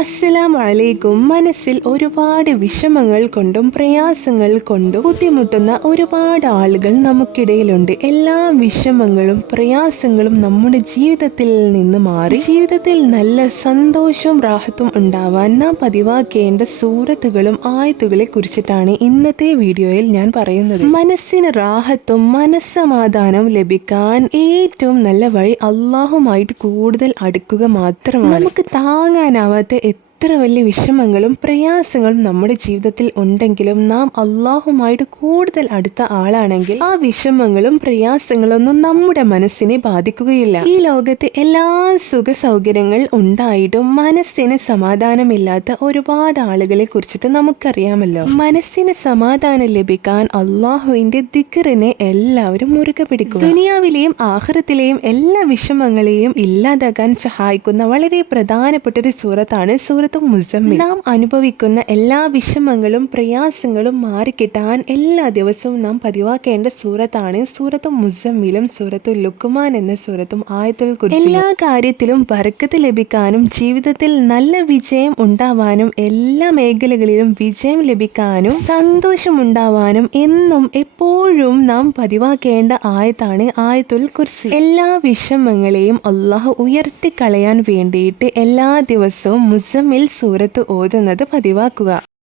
അസ്സലാമലൈക്കും. മനസ്സിൽ ഒരുപാട് വിഷമങ്ങൾ കൊണ്ടും പ്രയാസങ്ങൾ കൊണ്ടും ബുദ്ധിമുട്ടുന്ന ഒരുപാട് ആളുകൾ നമുക്കിടയിലുണ്ട്. എല്ലാ വിഷമങ്ങളും പ്രയാസങ്ങളും നമ്മുടെ ജീവിതത്തിൽ നിന്ന് മാറി ജീവിതത്തിൽ നല്ല സന്തോഷവും റാഹത്തും ഉണ്ടാവാൻ നാം പതിവാക്കേണ്ട സൂറത്തുകളും ആയത്തുകളെ കുറിച്ചിട്ടാണ് ഇന്നത്തെ വീഡിയോയിൽ ഞാൻ പറയുന്നത്. മനസ്സിന് റാഹത്തും മനസ്സമാധാനവും ലഭിക്കാൻ ഏറ്റവും നല്ല വഴി അള്ളാഹുമായിട്ട് കൂടുതൽ അടുക്കുക മാത്രമാണ്. നമുക്ക് താങ്ങാനാവാത്ത എത്ര വലിയ വിഷമങ്ങളും പ്രയാസങ്ങളും നമ്മുടെ ജീവിതത്തിൽ ഉണ്ടെങ്കിലും നാം അള്ളാഹുമായിട്ട് കൂടുതൽ അടുത്ത ആളാണെങ്കിൽ ആ വിഷമങ്ങളും പ്രയാസങ്ങളൊന്നും നമ്മുടെ മനസ്സിനെ ബാധിക്കുകയില്ല. ഈ ലോകത്ത് എല്ലാ സുഖ സൗകര്യങ്ങൾ ഉണ്ടായിട്ടും മനസ്സിന് സമാധാനമില്ലാത്ത ഒരുപാട് ആളുകളെ കുറിച്ചിട്ട് നമുക്കറിയാമല്ലോ. മനസ്സിന് സമാധാനം ലഭിക്കാൻ അള്ളാഹുവിന്റെ ദിക്കറിനെ എല്ലാവരും മുറുകെ പിടിക്കും ദുനിയാവിലെയും ആഹ്റത്തിലെയും എല്ലാ വിഷമങ്ങളെയും ഇല്ലാതാക്കാൻ സഹായിക്കുന്ന വളരെ പ്രധാനപ്പെട്ട ഒരു സൂറത്താണ് സൂറത്ത് മുസമ്മിൽ നാം അനുഭവിക്കുന്ന എല്ലാ വിഷമങ്ങളും പ്രയാസങ്ങളും മാറിക്കിട്ടാൻ എല്ലാ ദിവസവും നാം പതിവാക്കേണ്ട സൂറത്താണ്. സൂറത്ത് മുസമ്മിലും സൂറത്തു ലുക്കുമാൻ എന്ന സൂറത്തും ആയത്തിൽ കുറിച്ച് എല്ലാ കാര്യത്തിലും ബർക്കത്ത് ലഭിക്കാനും ജീവിതത്തിൽ നല്ല വിജയം ഉണ്ടാവാനും എല്ലാ മേഖലകളിലും വിജയം ലഭിക്കാനും സന്തോഷമുണ്ടാവാനും എന്നും എപ്പോഴും നാം പതിവാക്കേണ്ട ആയത്താണ് ആയത്തുൽ കുർസി എല്ലാ വിഷമങ്ങളെയും അള്ളാഹു ഉയർത്തിക്കളയാൻ വേണ്ടിയിട്ട് എല്ലാ ദിവസവും മുസമ്മിൽ സൂറത്ത് ഓതുന്നത് പതിവാക്കുക.